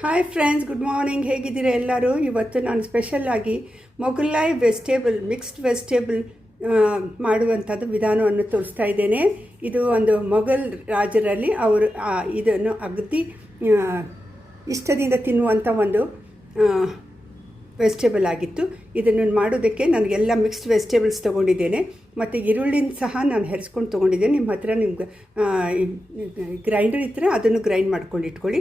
Hi friends, good morning. ಹೇಗಿದ್ದೀರಾ ಎಲ್ಲರೂ? ಇವತ್ತು ನಾನು ಸ್ಪೆಷಲ್ಲಾಗಿ ಮೊಘಲಾಯಿ ಮಿಕ್ಸ್ಡ್ ವೆಜಿಟೇಬಲ್ ಮಾಡುವಂಥದ್ದು ವಿಧಾನವನ್ನು ತೋರಿಸ್ತಾ ಇದ್ದೇನೆ. ಇದು ಒಂದು ಮೊಘಲ್ ರಾಜರಲ್ಲಿ ಅವರು ಇದನ್ನು ಅಗದಿ ಇಷ್ಟದಿಂದ ತಿನ್ನುವಂಥ ಒಂದು ವೆಜಿಟೇಬಲ್ ಆಗಿತ್ತು. ಇದನ್ನು ಮಾಡೋದಕ್ಕೆ ನನಗೆಲ್ಲ ಮಿಕ್ಸ್ಡ್ ವೆಜಿಟೇಬಲ್ಸ್ ತೊಗೊಂಡಿದ್ದೇನೆ ಮತ್ತು ಈರುಳ್ಳಿನ ಸಹ ನಾನು ಹೆರಿಸ್ಕೊಂಡು ತೊಗೊಂಡಿದ್ದೇನೆ. ನಿಮ್ಮ ಹತ್ರ ನಿಮ್ಗೆ ಗ್ರೈಂಡರ್ ಇದ್ದರೆ ಅದನ್ನು ಗ್ರೈಂಡ್ ಮಾಡ್ಕೊಂಡು ಇಟ್ಕೊಳ್ಳಿ.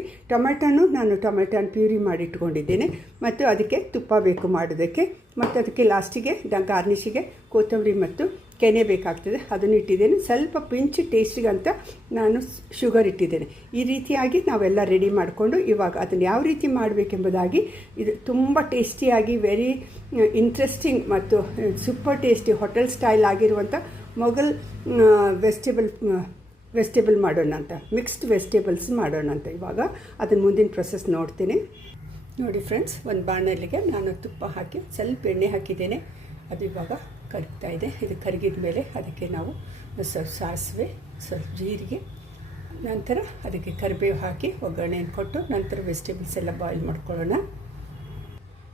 ನಾನು ಟೊಮೆಟೊನ ಪ್ಯೂರಿ ಮಾಡಿ ಇಟ್ಕೊಂಡಿದ್ದೇನೆ ಮತ್ತು ಅದಕ್ಕೆ ತುಪ್ಪ ಬೇಕು ಮಾಡೋದಕ್ಕೆ. ಮತ್ತು ಅದಕ್ಕೆ ಲಾಸ್ಟಿಗೆ ಗಾರ್ನಿಷಿಗೆ ಕೊತ್ತಂಬರಿ ಮತ್ತು ಕೆನೆ ಬೇಕಾಗ್ತದೆ, ಅದನ್ನು ಇಟ್ಟಿದ್ದೇನೆ. ಸ್ವಲ್ಪ ಪಿಂಚ್ ಟೇಸ್ಟಿಗಂತ ನಾನು ಶುಗರ್ ಇಟ್ಟಿದ್ದೇನೆ. ಈ ರೀತಿಯಾಗಿ ನಾವೆಲ್ಲ ರೆಡಿ ಮಾಡಿಕೊಂಡು ಇವಾಗ ಅದನ್ನು ಯಾವ ರೀತಿ ಮಾಡಬೇಕೆಂಬುದಾಗಿ, ಇದು ತುಂಬ ಟೇಸ್ಟಿಯಾಗಿ ವೆರಿ ಇಂಟ್ರೆಸ್ಟಿಂಗ್ ಮತ್ತು ಸೂಪರ್ ಟೇಸ್ಟಿ ಹೋಟೆಲ್ ಸ್ಟೈಲ್ ಆಗಿರುವಂಥ ಮೊಘಲ್ ವೆಜಿಟೇಬಲ್ ಮಾಡೋಣ ಅಂತ, ಮಿಕ್ಸ್ಡ್ ವೆಜಿಟೇಬಲ್ಸ್ ಮಾಡೋಣ ಅಂತ. ಇವಾಗ ಅದನ್ನು ಮುಂದಿನ ಪ್ರೊಸೆಸ್ ನೋಡ್ತೀನಿ. ನೋಡಿ ಫ್ರೆಂಡ್ಸ್, ಒಂದು ಬಾಣಲಿಗೆ ನಾನು ತುಪ್ಪ ಹಾಕಿ ಸ್ವಲ್ಪ ಎಣ್ಣೆ ಹಾಕಿದ್ದೇನೆ. ಅದು ಇವಾಗ ಕರಗ್ತಾ ಇದೆ. ಇದು ಕರಗಿದ ಮೇಲೆ ಅದಕ್ಕೆ ನಾವು ಸ್ವಲ್ಪ ಸಾಸಿವೆ, ಸ್ವಲ್ಪ ಜೀರಿಗೆ, ನಂತರ ಅದಕ್ಕೆ ಕರಿಬೇವು ಹಾಕಿ ಒಗ್ಗರಣೆಯನ್ನು ಕೊಟ್ಟು ನಂತರ ವೆಜಿಟೇಬಲ್ಸ್ ಎಲ್ಲ ಬಾಯ್ಲ್ ಮಾಡ್ಕೊಳ್ಳೋಣ.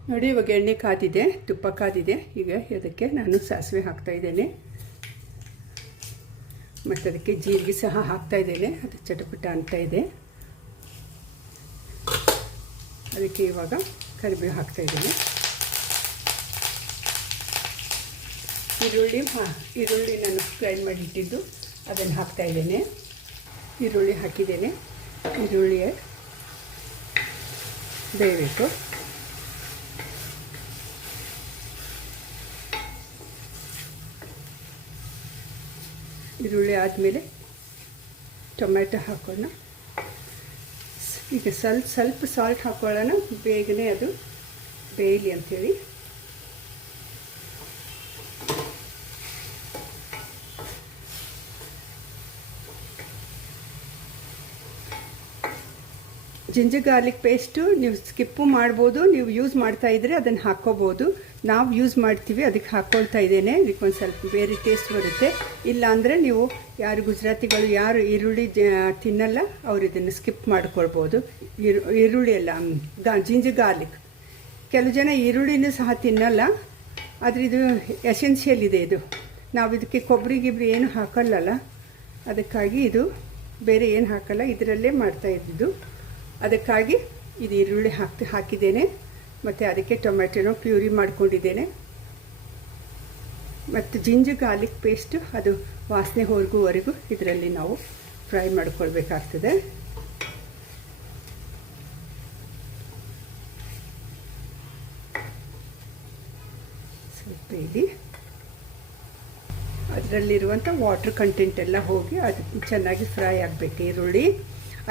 ನೋಡಿ, ಇವಾಗ ಎಣ್ಣೆ ಕಾದಿದೆ, ತುಪ್ಪ ಕಾದಿದೆ. ಈಗ ಅದಕ್ಕೆ ನಾನು ಸಾಸಿವೆ ಹಾಕ್ತಾಯಿದ್ದೇನೆ ಮತ್ತು ಅದಕ್ಕೆ ಜೀರಿಗೆ ಸಹ ಹಾಕ್ತಾಯಿದ್ದೇನೆ. ಅದು ಚಟಪಟ ಅಂತ ಇದೆ. ಅದಕ್ಕೆ ಇವಾಗ ಕರಿಬೇವು ಹಾಕ್ತಾಯಿದ್ದೇನೆ. ಈರುಳ್ಳಿ ನಾನು ಗ್ರೈಂಡ್ ಮಾಡಿಟ್ಟಿದ್ದು ಅದನ್ನು ಹಾಕ್ತಾಯಿದ್ದೇನೆ. ಈರುಳ್ಳಿ ಹಾಕಿದ್ದೇನೆ. ಈರುಳ್ಳಿ ಬೇಯಬೇಕು. ಈರುಳ್ಳಿ ಆದಮೇಲೆ ಟೊಮೆಟೊ ಹಾಕೋಣ. ಈಗ ಸ್ವಲ್ಪ ಸಾಲ್ಟ್ ಹಾಕೊಳ್ಳೋಣ, ಬೇಗನೆ ಅದು ಬೇಯಲಿ ಅಂಥೇಳಿ. ಜಿಂಜರ್ ಗಾರ್ಲಿಕ್ ಪೇಸ್ಟು ನೀವು ಸ್ಕಿಪ್ಪು ಮಾಡ್ಬೋದು, ನೀವು ಯೂಸ್ ಮಾಡ್ತಾಯಿದ್ರೆ ಅದನ್ನು ಹಾಕ್ಕೋಬೋದು. ನಾವು ಯೂಸ್ ಮಾಡ್ತೀವಿ, ಅದಕ್ಕೆ ಹಾಕ್ಕೊಳ್ತಾ ಇದ್ದೇನೆ. ಇದಕ್ಕೊಂದು ಸ್ವಲ್ಪ ಬೇರೆ ಟೇಸ್ಟ್ ಬರುತ್ತೆ. ಇಲ್ಲಾಂದರೆ ನೀವು ಯಾರು ಗುಜರಾತಿಗಳು ಯಾರು ಈರುಳ್ಳಿ ತಿನ್ನಲ್ಲ ಅವರು ಇದನ್ನು ಸ್ಕಿಪ್ ಮಾಡ್ಕೊಳ್ಬೋದು. ಈರುಳ್ಳಿ ಎಲ್ಲ ಜಿಂಜರ್ ಗಾರ್ಲಿಕ್. ಕೆಲವು ಜನ ಈರುಳ್ಳಿನೂ ಸಹ ತಿನ್ನಲ್ಲ, ಆದರೆ ಇದು ಎಸೆನ್ಷಿಯಲ್ ಇದೆ. ಇದು ನಾವು ಇದಕ್ಕೆ ಕೊಬ್ಬರಿ ಏನು ಹಾಕಲ್ಲಲ್ಲ, ಅದಕ್ಕಾಗಿ ಇದು ಬೇರೆ ಏನು ಹಾಕಲ್ಲ, ಇದರಲ್ಲೇ ಮಾಡ್ತಾಯಿದ್ದು. ಅದಕ್ಕಾಗಿ ಇದು ಈರುಳ್ಳಿ ಹಾಕಿದ್ದೇನೆ ಮತ್ತು ಅದಕ್ಕೆ ಟೊಮೆಟೊನೋ ಪ್ಯೂರಿ ಮಾಡ್ಕೊಂಡಿದ್ದೇನೆ ಮತ್ತು ಜಿಂಜರ್ ಗಾರ್ಲಿಕ್ ಪೇಸ್ಟು ಅದು ವಾಸನೆ ಹೋಗುವವರೆಗೂ ಇದರಲ್ಲಿ ನಾವು ಫ್ರೈ ಮಾಡ್ಕೊಳ್ಬೇಕಾಗ್ತದೆ. ಸ್ವಲ್ಪ ಇಲ್ಲಿ ಅದರಲ್ಲಿರುವಂಥ ವಾಟರ್ ಕಂಟೆಂಟ್ ಎಲ್ಲ ಹೋಗಿ ಅದು ಚೆನ್ನಾಗಿ ಫ್ರೈ ಆಗಬೇಕು ಈರುಳ್ಳಿ.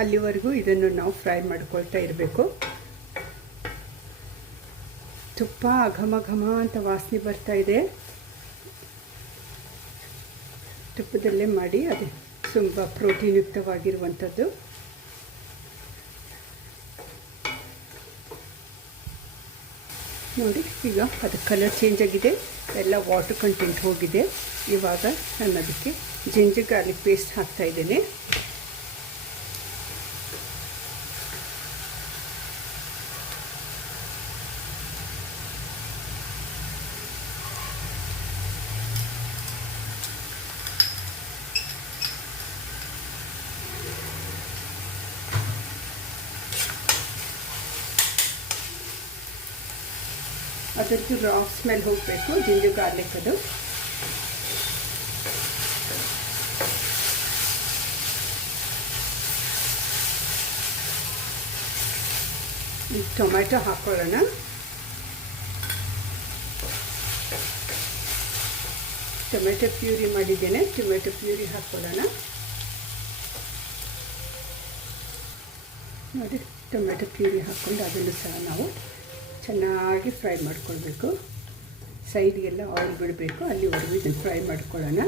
ಅಲ್ಲಿವರೆಗೂ ಇದನ್ನು ನಾವು ಫ್ರೈ ಮಾಡ್ಕೊಳ್ತಾ ಇರಬೇಕು. ತುಪ್ಪ ಘಮ ಘಮ ಅಂತ ವಾಸನೆ ಬರ್ತಾ ಇದೆ. ತುಪ್ಪದಲ್ಲೇ ಮಾಡಿ, ಅದು ತುಂಬ ಪ್ರೋಟೀನ್ ಯುಕ್ತವಾಗಿರುವಂಥದ್ದು. ನೋಡಿ, ಈಗ ಅದು ಕಲರ್ ಚೇಂಜ್ ಆಗಿದೆ, ಎಲ್ಲ ವಾಟರ್ ಕಂಟೆಂಟ್ ಹೋಗಿದೆ. ಇವಾಗ ನಾನು ಅದಕ್ಕೆ ಜಿಂಜರ್ ಗಾರ್ಲಿಕ್ ಪೇಸ್ಟ್ ಹಾಕ್ತಾಯಿದ್ದೇನೆ. ಅದರದ್ದು ರಾ ಸ್ಮೆಲ್ ಹೋಗಬೇಕು, ಜಿಂಜರ್ ಗಾರ್ಲಿಕ್ ಅದು. ಈಗ ಟೊಮೆಟೊ ಹಾಕ್ಕೊಳ್ಳೋಣ. ಟೊಮೆಟೊ ಪ್ಯೂರಿ ಮಾಡಿದ್ದೇನೆ, ಟೊಮೆಟೊ ಪ್ಯೂರಿ ಹಾಕ್ಕೊಳ್ಳೋಣ. ನೋಡಿ, ಟೊಮೆಟೊ ಪ್ಯೂರಿ ಹಾಕ್ಕೊಂಡು ಅದನ್ನು ಸಹ ನಾವು ಚೆನ್ನಾಗಿ ಫ್ರೈ ಮಾಡ್ಕೊಳ್ಬೇಕು. ಸೈಡ್ಗೆಲ್ಲ ಆಯಿಲ್ ಬಿಡಬೇಕು, ಅಲ್ಲಿವರೆಗೂ ಇದನ್ನು ಫ್ರೈ ಮಾಡ್ಕೊಳ್ಳೋಣ.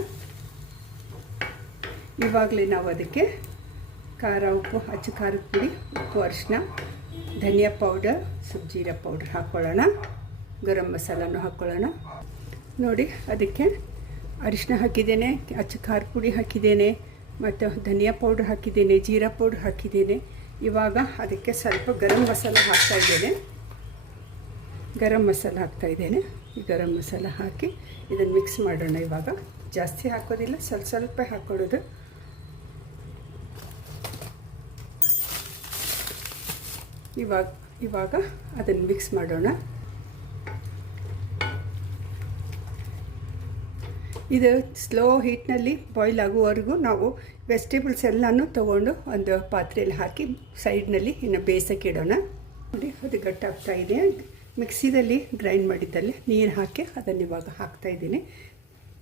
ಇವಾಗಲೇ ನಾವು ಅದಕ್ಕೆ ಖಾರ, ಉಪ್ಪು, ಅಚ್ಚ ಖಾರದ ಪುಡಿ, ಉಪ್ಪು, ಅರಿಶಿನ, ಧನಿಯಾ ಪೌಡರ್, ಸ್ವಲ್ಪ ಜೀರಾ ಪೌಡರ್ ಹಾಕ್ಕೊಳ್ಳೋಣ. ಗರಂ ಮಸಾಲನೂ ಹಾಕ್ಕೊಳ್ಳೋಣ. ನೋಡಿ, ಅದಕ್ಕೆ ಅರಿಶಿನ ಹಾಕಿದ್ದೇನೆ, ಅಚ್ಚ ಖಾರದ ಪುಡಿ ಹಾಕಿದ್ದೇನೆ ಮತ್ತು ಧನಿಯಾ ಪೌಡರ್ ಹಾಕಿದ್ದೇನೆ, ಜೀರಾ ಪೌಡರ್ ಹಾಕಿದ್ದೇನೆ. ಇವಾಗ ಅದಕ್ಕೆ ಸ್ವಲ್ಪ ಗರಂ ಮಸಾಲ ಹಾಕ್ತಾಯಿದ್ದೇನೆ. ಗರಂ ಮಸಾಲ ಹಾಕ್ತಾಯಿದ್ದೇನೆ. ಈ ಗರಂ ಮಸಾಲ ಹಾಕಿ ಇದನ್ನು ಮಿಕ್ಸ್ ಮಾಡೋಣ. ಇವಾಗ ಜಾಸ್ತಿ ಹಾಕೋದಿಲ್ಲ, ಸ್ವಲ್ಪ ಸ್ವಲ್ಪ ಹಾಕ್ಕೊಳ್ಳೋದು. ಇವಾಗ ಅದನ್ನು ಮಿಕ್ಸ್ ಮಾಡೋಣ. ಇದು ಸ್ಲೋ ಹೀಟ್ನಲ್ಲಿ ಬಾಯ್ಲ್ ಆಗುವವರೆಗೂ ನಾವು ವೆಜಿಟೇಬಲ್ಸ್ ಎಲ್ಲನೂ ತೊಗೊಂಡು ಒಂದು ಪಾತ್ರೆಯಲ್ಲಿ ಹಾಕಿ ಸೈಡ್ನಲ್ಲಿ ಇನ್ನು ಬೇಯಿಸೋಕೆ ಇಡೋಣ. ನೋಡಿ ಅದು ಗಟ್ಟಾಗ್ತಾ ಇದೆ. ಮಿಕ್ಸಿದಲ್ಲಿ ಗ್ರೈಂಡ್ ಮಾಡಿದ್ದಲ್ಲಿ ನೀರು ಹಾಕಿ ಅದನ್ನು ಇವಾಗ ಹಾಕ್ತಾಯಿದ್ದೀನಿ.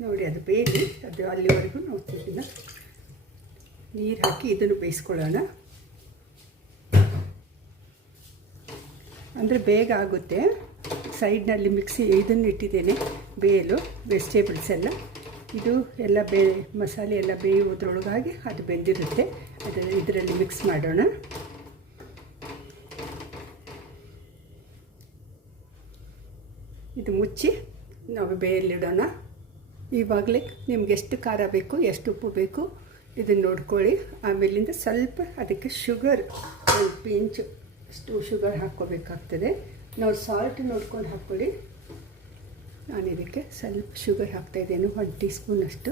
ನೋಡಿ ಅದು ಬೇಯಲಿ, ಅದು ಅಲ್ಲಿವರೆಗೂ ನಾವು ಇದನ್ನು ನೀರು ಹಾಕಿ ಇದನ್ನು ಬೇಯಿಸ್ಕೊಳ್ಳೋಣ. ಅಂದರೆ ಬೇಗ ಆಗುತ್ತೆ. ಸೈಡ್ನಲ್ಲಿ ಮಿಕ್ಸಿ ಇದನ್ನು ಇಟ್ಟಿದ್ದೇನೆ ಬೇಯಲು, ವೆಜಿಟೇಬಲ್ಸ್ ಎಲ್ಲ. ಇದು ಎಲ್ಲ ಮಸಾಲೆ ಎಲ್ಲ ಬೇಯುವುದ್ರೊಳಗಾಗಿ ಅದು ಬೆಂದಿರುತ್ತೆ. ಅದನ್ನು ಇದರಲ್ಲಿ ಮಿಕ್ಸ್ ಮಾಡೋಣ. ಇದು ಮುಚ್ಚಿ ನಾವು ಬೇಯಲ್ಲಿಡೋಣ. ಇವಾಗಲೇ ನಿಮ್ಗೆ ಎಷ್ಟು ಖಾರ ಬೇಕು, ಎಷ್ಟು ಉಪ್ಪು ಬೇಕು ಇದನ್ನು ನೋಡ್ಕೊಳ್ಳಿ. ಆಮೇಲಿಂದ ಸ್ವಲ್ಪ ಅದಕ್ಕೆ ಶುಗರ್, ಒಂದು ಪಿಂಚ್ ಅಷ್ಟು ಶುಗರ್ ಹಾಕ್ಕೋಬೇಕಾಗ್ತದೆ. ನಾವು ಸಾಲ್ಟ್ ನೋಡ್ಕೊಂಡು ಹಾಕ್ಕೊಳ್ಳಿ. ನಾನು ಇದಕ್ಕೆ ಸ್ವಲ್ಪ ಶುಗರ್ ಹಾಕ್ತಾಯಿದ್ದೇನೆ, 1 ಟೀ ಸ್ಪೂನಷ್ಟು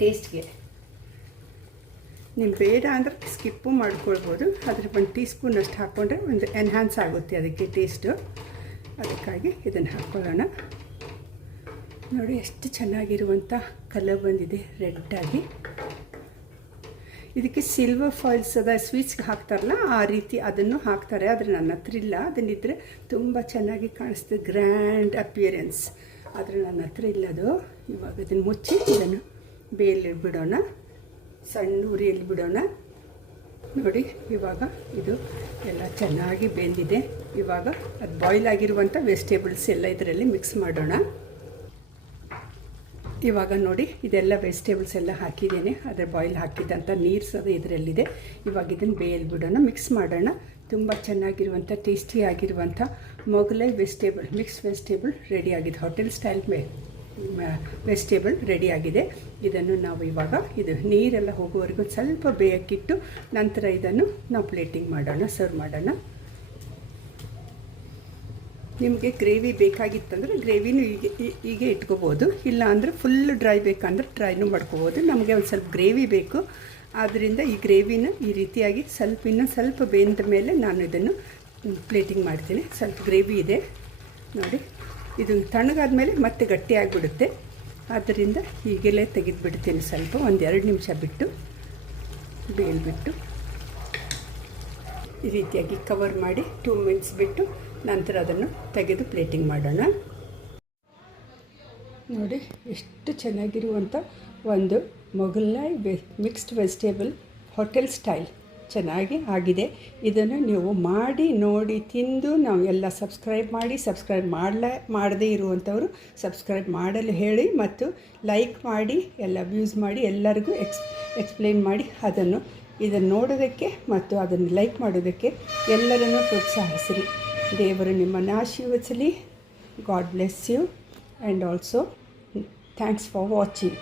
ಟೇಸ್ಟ್ಗೆ. ನೀವು ಬೇಡ ಅಂದರೆ ಸ್ಕಿಪ್ಪು ಮಾಡ್ಕೊಳ್ಬೋದು. ಆದರೆ 1 ಟೀ ಸ್ಪೂನಷ್ಟು ಹಾಕ್ಕೊಂಡ್ರೆ ಒಂದು ಎನ್ಹ್ಯಾನ್ಸ್ ಆಗುತ್ತೆ ಅದಕ್ಕೆ ಟೇಸ್ಟು. ಅದಕ್ಕಾಗಿ ಇದನ್ನು ಹಾಕ್ಕೊಳ್ಳೋಣ. ನೋಡಿ ಎಷ್ಟು ಚೆನ್ನಾಗಿರುವಂಥ ಕಲರ್ ಬಂದಿದೆ, ರೆಡ್ಡಾಗಿ. ಇದಕ್ಕೆ ಸಿಲ್ವರ್ ಫಾಯಿಲ್ಸ್ ಅದ ಸ್ವೀಟ್ಸ್ಗೆ ಹಾಕ್ತಾರಲ್ಲ, ಆ ರೀತಿ ಅದನ್ನು ಹಾಕ್ತಾರೆ. ಆದರೆ ನನ್ನ ಹತ್ರ ಇಲ್ಲ. ಅದನ್ನಿದ್ದರೆ ತುಂಬ ಚೆನ್ನಾಗಿ ಕಾಣಿಸ್ತದೆ, ಗ್ರ್ಯಾಂಡ್ ಅಪಿಯರೆನ್ಸ್. ಆದರೆ ನನ್ನ ಹತ್ರ ಇಲ್ಲ ಅದು. ಇವಾಗ ಇದನ್ನು ಮುಚ್ಚಿ ಇದನ್ನು ಬೇಯಲ್ಲಿ ಬಿಡೋಣ, ಸಣ್ಣ ಉರಿಯಲ್ಲಿ ಬಿಡೋಣ. ನೋಡಿ ಇವಾಗ ಇದು ಎಲ್ಲ ಚೆನ್ನಾಗಿ ಬೆಂದಿದೆ. ಇವಾಗ ಅದು ಬಾಯ್ಲ್ ಆಗಿರುವಂಥ ವೆಜಿಟೇಬಲ್ಸ್ ಎಲ್ಲ ಇದರಲ್ಲಿ ಮಿಕ್ಸ್ ಮಾಡೋಣ. ಇವಾಗ ನೋಡಿ ಇದೆಲ್ಲ ವೆಜಿಟೇಬಲ್ಸ್ ಎಲ್ಲ ಹಾಕಿದ್ದೇನೆ. ಅದರ ಬಾಯ್ಲ್ ಹಾಕಿದಂಥ ನೀರು ಸಹ ಇದರಲ್ಲಿದೆ. ಇವಾಗ ಇದನ್ನು ಬೇಯಲ್ಲಿ ಬಿಡೋಣ, ಮಿಕ್ಸ್ ಮಾಡೋಣ. ತುಂಬ ಚೆನ್ನಾಗಿರುವಂಥ ಟೇಸ್ಟಿಯಾಗಿರುವಂಥ ಮೊಗಲೈ ವೆಜಿಟೇಬಲ್, ಮಿಕ್ಸ್ ವೆಜಿಟೇಬಲ್ ರೆಡಿಯಾಗಿದೆ. ಹೋಟೆಲ್ ಸ್ಟೈಲ್ ವೆಜಿಟೇಬಲ್ ರೆಡಿಯಾಗಿದೆ. ಇದನ್ನು ನಾವು ಇವಾಗ ಇದು ನೀರೆಲ್ಲ ಹೋಗುವವರೆಗೂ ಸ್ವಲ್ಪ ಬೇಯಕ್ಕಿಟ್ಟು ನಂತರ ಇದನ್ನು ನಾವು ಪ್ಲೇಟಿಂಗ್ ಮಾಡೋಣ, ಸರ್ವ್ ಮಾಡೋಣ. ನಿಮಗೆ ಗ್ರೇವಿ ಬೇಕಾಗಿತ್ತಂದರೆ ಗ್ರೇವಿನೂ ಹೀಗೆ ಇಟ್ಕೋಬೋದು. ಇಲ್ಲ ಅಂದರೆ ಫುಲ್ ಡ್ರೈ ಬೇಕಂದ್ರೆ ಡ್ರೈನೂ ಮಾಡ್ಕೋಬೋದು. ನಮಗೆ ಒಂದು ಸ್ವಲ್ಪ ಗ್ರೇವಿ ಬೇಕು. ಆದ್ದರಿಂದ ಈ ಗ್ರೇವಿನ ಈ ರೀತಿಯಾಗಿ ಇನ್ನೂ ಸ್ವಲ್ಪ ಬೆಂದ ಮೇಲೆ ನಾನು ಇದನ್ನು ಪ್ಲೇಟಿಂಗ್ ಮಾಡ್ತೀನಿ. ಸ್ವಲ್ಪ ಗ್ರೇವಿ ಇದೆ ನೋಡಿ. ಇದು ತಣ್ಣಗಾದ ಮೇಲೆ ಮತ್ತೆ ಗಟ್ಟಿಯಾಗಿಬಿಡುತ್ತೆ. ಆದ್ದರಿಂದ ಹೀಗೆಲ್ಲೇ ತೆಗೆದುಬಿಡ್ತೀನಿ. ಸ್ವಲ್ಪ 1-2 ನಿಮಿಷ ಬಿಟ್ಟು ಬೇಯಿಬಿಟ್ಟು ಈ ರೀತಿಯಾಗಿ ಕವರ್ ಮಾಡಿ 2 ಮಿನಿಟ್ಸ್ ಬಿಟ್ಟು ನಂತರ ಅದನ್ನು ತೆಗೆದು ಪ್ಲೇಟಿಂಗ್ ಮಾಡೋಣ. ನೋಡಿ ಎಷ್ಟು ಚೆನ್ನಾಗಿರುವಂಥ ಒಂದು ಮೊಗಲೈ ಮಿಕ್ಸ್ಡ್ ವೆಜಿಟೇಬಲ್ ಹೋಟೆಲ್ ಸ್ಟೈಲ್ ಚೆನ್ನಾಗಿ ಆಗಿದೆ. ಇದನ್ನು ನೀವು ಮಾಡಿ ನೋಡಿ ತಿಂದು ನಾವು ಎಲ್ಲ ಸಬ್ಸ್ಕ್ರೈಬ್ ಮಾಡದೇ ಇರುವಂಥವರು ಸಬ್ಸ್ಕ್ರೈಬ್ ಮಾಡಲು ಹೇಳಿ, ಮತ್ತು ಲೈಕ್ ಮಾಡಿ, ಎಲ್ಲ ವ್ಯೂಸ್ ಮಾಡಿ, ಎಲ್ಲರಿಗೂ ಎಕ್ಸ್ಪ್ಲೇನ್ ಮಾಡಿ. ಇದನ್ನು ನೋಡೋದಕ್ಕೆ ಮತ್ತು ಅದನ್ನು ಲೈಕ್ ಮಾಡೋದಕ್ಕೆ ಎಲ್ಲರನ್ನೂ ಪ್ರೋತ್ಸಾಹಿಸಿರಿ. ದೇವರು ನಿಮ್ಮನ್ನು ಆಶೀರ್ವದಿಸಲಿ. God bless you and also thanks for watching.